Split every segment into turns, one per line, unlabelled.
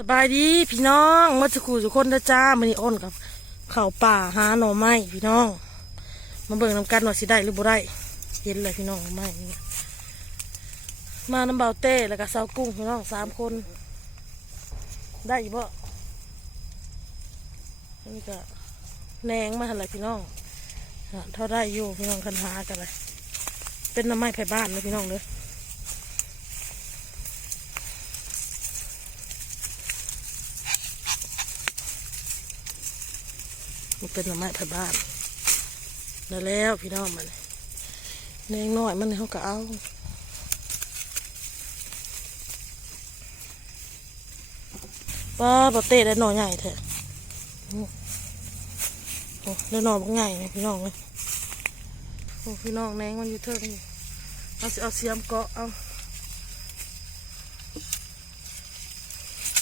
สบายดีพี่น้องมาจะกูทุกคนนะจ้ามันนี่อ้นกับเข่าป่าหาหน่อไม้พี่น้อง มาเบิ่งน้ำกันว่าสิได้หรือบ่ได้เห็นเลยพี่น้องหน่อไม้นี่มาน้ำเบาเต้แล้วก็สาวกุ้งพี่น้องสามคน ได้อยู่บ่นี่ก็แหนงมาหันเลยพี่น้องเท่าได้อยู่พี่น้องคันหากันเลยเป็นหน้ำไม้ไผ่บ้านเลยพี่น้องเลย เป็นหน่อไม้ไผ่บ้านแล้วแล้วพี่น้องมันเนงน้อยมันเขาก็เอาป้าบะเต้ได้หน่อใหญ่แท้โอ้โหได้หน่อบักใหญ่เลยพี่น้องเลยโอ้พี่น้องแนงมันอยู่เทิงนี่เอาเอาเสียมเกาะเอา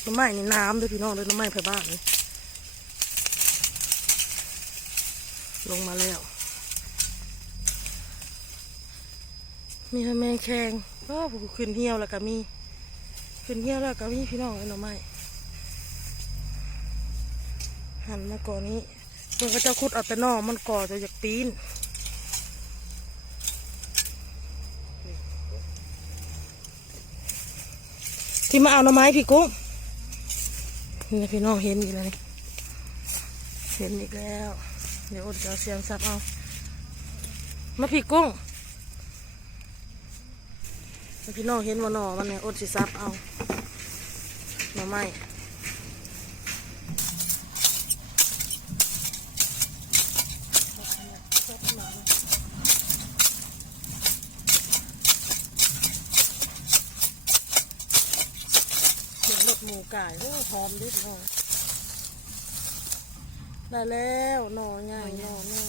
หน่อไม้นี่น้ำเลยพี่น้องเลยหน่อไม้ไผ่บ้านนี่ล ลงมาแล้ว มีแมงแคงก็ผูขึ้นเหี่ยวแล้วก็มี ขึ้นเหี่ยวแล้วก็มีพี่น้องไอ้หน่อไม้หันมาก่อนนี้เพื่อนก็จะขุดเอาแต่นอมันก่อจะอยากปีนที่มาเอาหน่อไม้พี่กุ้งนี่พี่น้องเห็นอีกแล้วนี่เห็นอีกแล้ว เดี๋ยวอดจะเอาเสียงสับเอา มาพี่กุ้งแล้วพี่น้องเห็นว่าหนอมันเนี่ยอดสิซับเอาหน่อไม้หมูไก่โอ้หอมดิพี่น้อง ได้แล้วหน่อใหญ่หน่อหนึง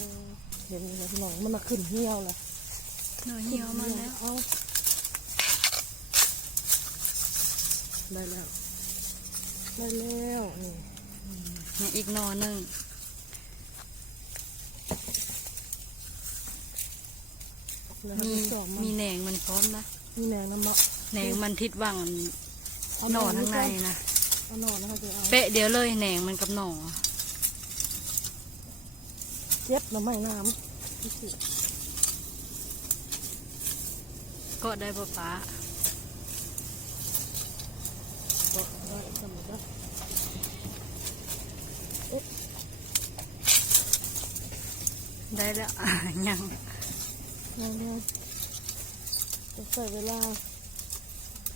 เห็นไหมพี่น้องมันมาขึ้นเหี่ยวแล้ว
หน่อยเหี่ยวมาแล้ว
เอาได้แล้วได้แล้วนี่
เนี่ยอีกหนอหนึ่ง
แล้ว
มี
สองมัน
มีแหนงมันพร้อมนะ
มีแหนงน้ำมัน
แหนงมันทิศวัง
เอา
หนอทั้างในนะ
เอาหน่อนะคะจะเอา
เป๊ะเดียวเลยแหนงมันกับหนอ
เจ็บน้ำไม่น้ำพี่สิ
ก็ได้ปะป๊า
บอกได้สมุดได้
ได้แล้วอะยัง
ยังยังต้องใส่เวลา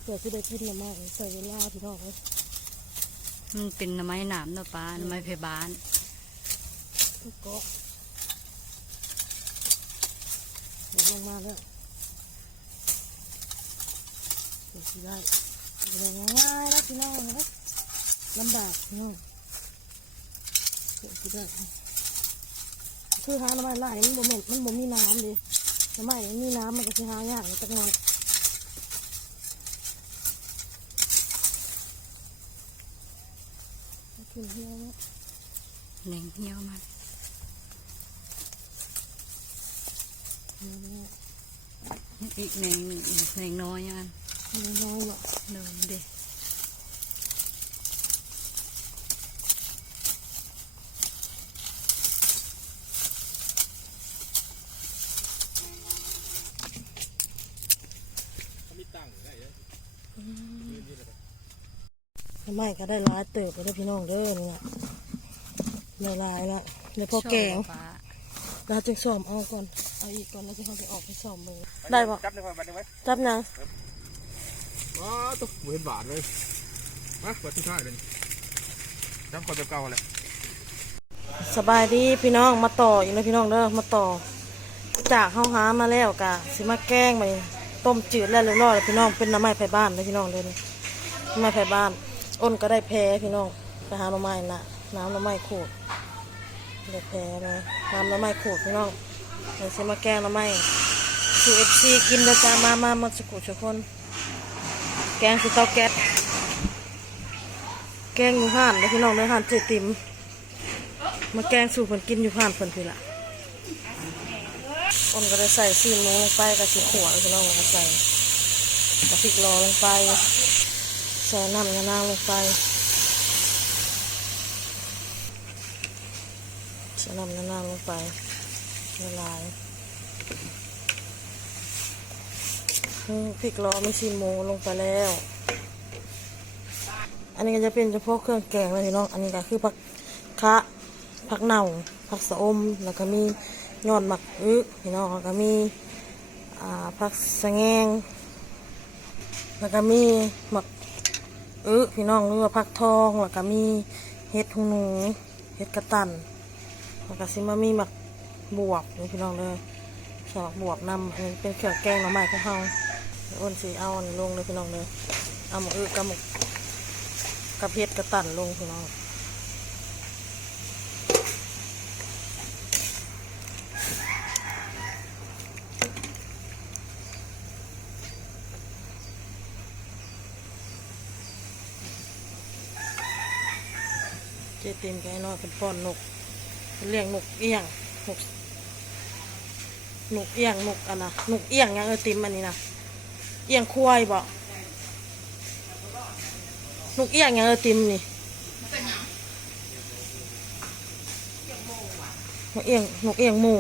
เผื่อที่ได้กินน้ำมันใส่เวลาพี่น้องเลย
มันเป็นหน้ำไม้หนามเนาะป๊าหน้ำไม้เพบาน
ทุกเกาะเดี๋ยว ลงมาแล้วเดี๋ยวสิได้เดี๋ยวง่ายๆแล้วพี่น้องนะลำบากพี่น้องเดี๋ยวสิได้คือหาน้ำไม้ไหลมันบ่แม่นมันบ่มีน้ำดิน้ำไม้มีน้ำมันก็สิหายากจักหน่อยขึ้นเฮียว
แหนงเหี่ยวมัน อีกแหนงหนึ่งแหนงน้อยอัน
มีน้อยเนาะ
เดินเด็
ไม่ก็ได้ร้ายเติบไปได้พี่น้องเด้อเนี่ยละลายละเดี๋ยวพอแกง
ชอบป๊า
เราจึงซ่อมเอาก่อน เอาอีกก่อนแล้วจะเขาไปออกไปซ่อมมือได้ปะ
จับได้ป่ะบัดนี้ไว้
จับยัง
อ๋อตุ๊กเหมือนบาทเลยมาเปิดที่ท้ายเลยจับคนแบบเก่าแหละ
สบายดีพี่น้องมาต่ออีกแล้วพี่น้องเด้อมาต่อ จากเฮาหามาแล้วกะสิมาแกงไปต้มจืดแล้วเรียบร้อยแล้วพี่น้องเป็นน้ำไม้ไผ่บ้านเลยพี่น้องเลยนี่น้ำไม้ไผ่บ้านอ้นก็ได้แพ้พี่น้องไปหาหน่อไม้น่ะน้ำหน่อไม้ขูดได้แพ้มาน้ำหน่อไม้ขูดพี่น้อง เราซื้มาแก้แล้วไหมสูเอฟซีกินนะจ้ามามามาสกุทุกคน แกงคือเตาแก๊แกงอยู่ห่านแล้วพี่น้องเนื้อห่านเจติมมาแกงสู่ผนกินอยู่ห่านผนพี่ละอนก็จะใส่ซีนมูลงไปกับสีขวดพี่น้องก็ใส่กระพริกรอลงไปใส่น้ำยานางลงไปใส่น้ำยานางลงไป ละลายคือพริกล้อไม่ชิมหมูลงไปแล้ว อันนี้ก็จะเป็นเฉพาะเครื่องแกงเลยพี่น้อง อันนี้ก็คือผักคะผักเน่าผักสะอม แล้วก็มียอดหมักอึพี่น้องแล้วก็มีผักสะแงง แล้วก็มีหมักอึพี่น้องหรือว่าผักทอง แล้วก็มีเห็ดหูหนู เห็ดกระตันแล้วก็ซิมามีหมัก บวบนี่พี่น้องเลยใส่หมักบวบนำอันนี้เป็นเครื่อแกงหน่อไม้ของเฮาเดี๋ยวอ้นสีเอาอันนี้ลงเลยพี่น้องเลยเอาหมกอึกกับหมกกับเห็ดกระตันลงพี่น้องเจเต็มใจน้อยเป็นป้อนนกเป็นเลี้ยงนกเอี้ยงนก หนุกเอียงหนุกอันนะนกเอียงยังเออติมอันนี้นะเอียงควายบ่นกเอียงยังเออติมนี่หนุกเอียงหนุกเอียงหมู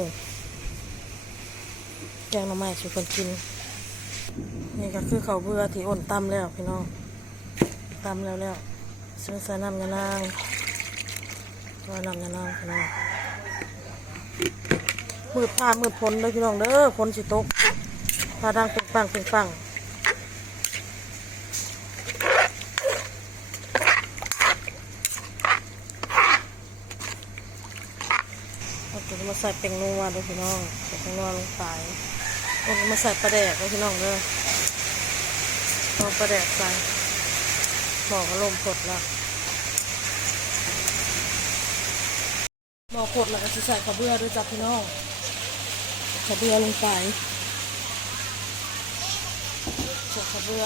แกงหน่อไม้ช่วยคนกินนี่ก็คือเขาเบื่อที่อ้นตำแล้วพี่น้องตำแล้วแล้วซื้อใส่น้ำยานางตัวนำยานางพี่น้อง มืดผ้ามืดพ้นเลยพี่น้องเด้อพ้นสิตกผ้าดังเป็นปังเป็นปังเราจะมาใส่เป็งนัวด้วยพี่น้องใส่เป็งนัวลงไปเราจะมาใส่ปลาแดกด้วยพี่น้องเด้อเอาปลาแดกใส่บอกลมพดแล้วหมอขดแล้วก็จะใส่ข้าวเบื่อด้วยจ้ะพี่น้อง ข้าเบือลงไปใส่ข้าเบือ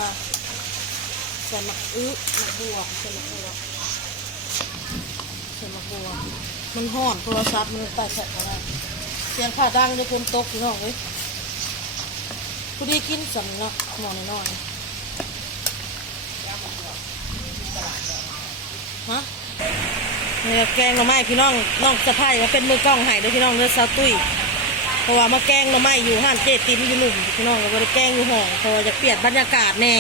ใส่หมักอึหมักบวกใส่หมักบวกใส่หมักบวกมันห่อนโทรศัพท์มันใต้ใส่อะไรเสียงผ่าดังในคนตกพี่น้องเอ้ยผู้ดีกินสันเนาะหมอน้อยฮะเนี่ยแกงหน่อไม้พี่น้องน้องสะพายมาเป็นมือกล้องห้เด้อพี่น้องเด้อสาตุ้ย ราะว่ามาแกงหน่อไม้อยู่ห้านเจติมอยู่หนุ่มพี่น้องก็บ่ได้แกงอยู่ห้องเพราะว่าจะเปลี่ยนบรรยากาศแน่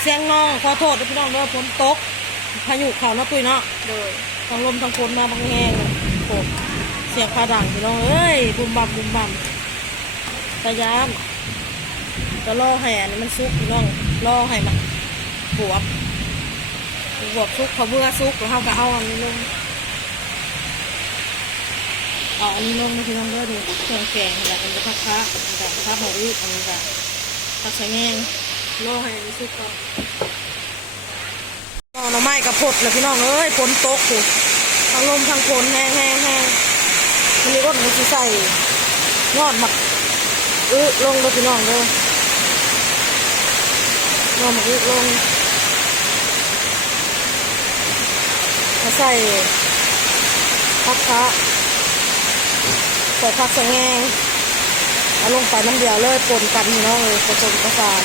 เสียงน้องขอโทษด้อพี่น้องเด้อฝนตกพายุเข้าเนาะตุ้ยเนาะ
โดย
ทั้งลมทั้งฝนมาบางแห้งเลยโอ้เสียงฟ้าดังพี่น้องเอ้ยบุมบัมบุมบัมตะยานก็ล่อให้อันนี้มันซุกพี่น้องล่อให้มันบวบบวบซุกเขาเบื่อซุกแล้วเขาก็เอาอันนี้ลง เอาอันนี้ลงนะพี่น้องเด้อดูเครื่องแกงอะไรเป็นกระพักคะกระพักหมูอึอันนี้กะผักใส่แงงรอให้อันนี้สุกก่อนรอหน่อไม้กับผดเลยพี่น้องเอ้ยฝนตกอยู่ทั้งลมทั้งฝนแห้งแห้งแห้งมันนี้อ้นมันจะใส่ยอดหมักอึลงเลยพี่น้องเด้อยอดหมักอึลงมาใส่ผักคะ ใส่ผักสะแงเอาลงไปน้ำเดียวเลยปนกันพี่น้องเลยผสมประสาน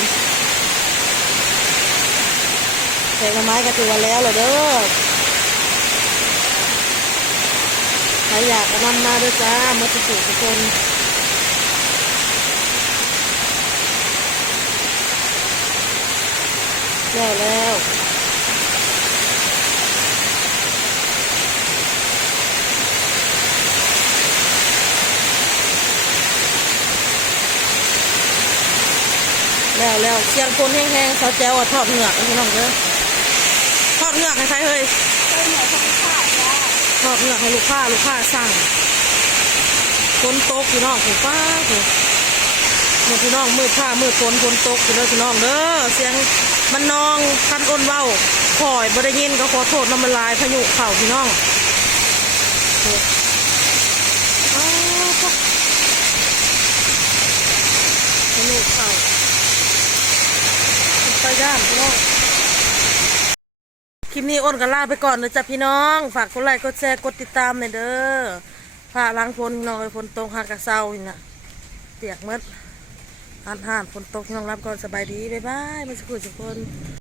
ใส่ไม้ก็ถือว่าแล้วเลยเด้อใครอยากก็นำมาด้วยจ้าเมื่อสุกทุกคนแล้วแล้ว แล้วเสียงคนแห้งๆเขาแจ้วอะทอดเหงือกพี่น้องเด้อทอดเหงือกให้ใครเฮ้ยทอดเหงือกให้ลูกค้าลูกค้าสั่งฝนตกพี่น้องผมป้าผมเมื่อพี่น้องมืดผ้ามืดฝนฝนตกพี่น้องพี่น้องเด้อเสียงมันนองคันอ้นเว้าคอยบริยินก็ขอโทษน้ำมันลายพายุเข่าพี่น้องโอ้อ้าวพวกพายุเข่า นตาย่านพี่น้องคลิปนี้อ้นก็ลาไปก่อนนะจ๊ะพี่น้อง ฝากกดไลค์กดแชร์กดติดตามหน่อยเด้อฝากล้างฝนพี่น้องไอ้ฝนตกหักกระเซาอีกน่ะเปียกเมดอ่านห่านฝนตกพี่น้องรับก่อนสบายดีบ๊ายบายมาสักคนสักคน